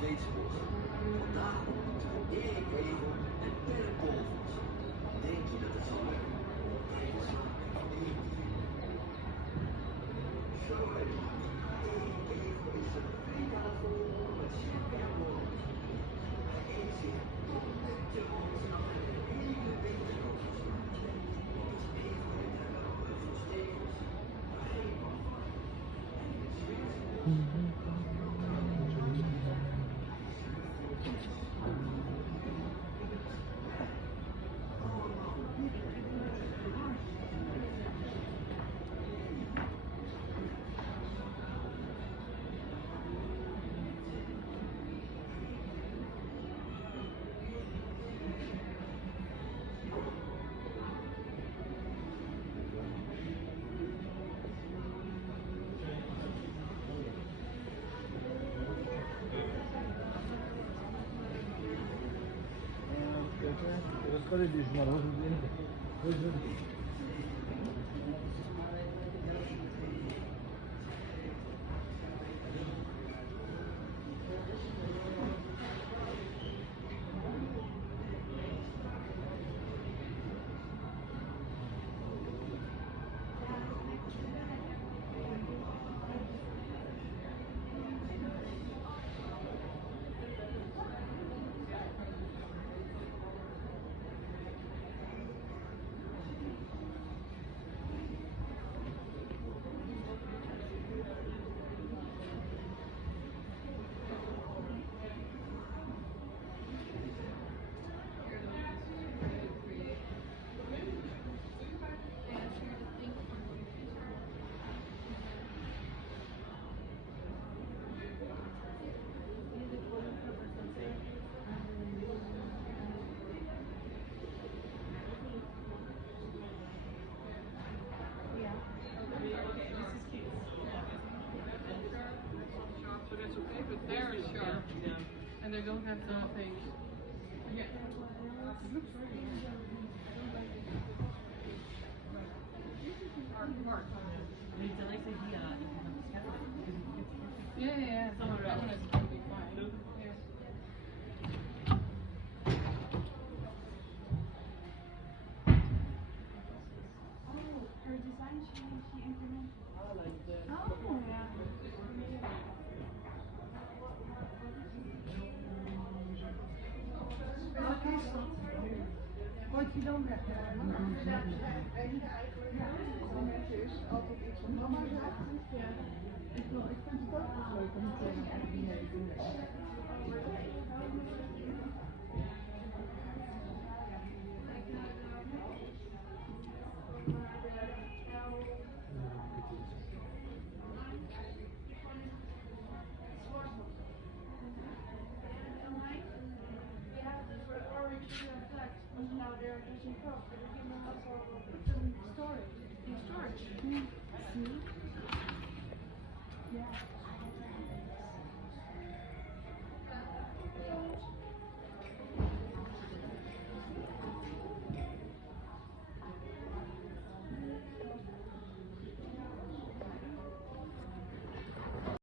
Zweedse bos. Vandaag ontmoeten we Erik Hegel en Per Kolvens. Denk je dat het zal lukken? Kijk eens aan van Erik. Zo Erik Hegel is een flink aan het volgen met supermooi. Hij eet zich met de ontsnapt en een hele beetje roos. Want Hegel heeft daar wel een van stekels, maar geen man van. En het zweet. So that's okay, but there is sharp, and they don't have the things. Yeah. Mark. Yeah. Somewhere else. That one is probably fine. Yeah. Oh, her design she implemented. I like that. Oh, yeah. Welke is dat? Ooit je dan weggegaan? En eigenlijk is altijd iets van mama zegt. Ja. Ik vind het ook wel leuk om het eigenlijk niet mee te doen. Now they're using crop, but they're giving us all storage. In storage? See? Yeah.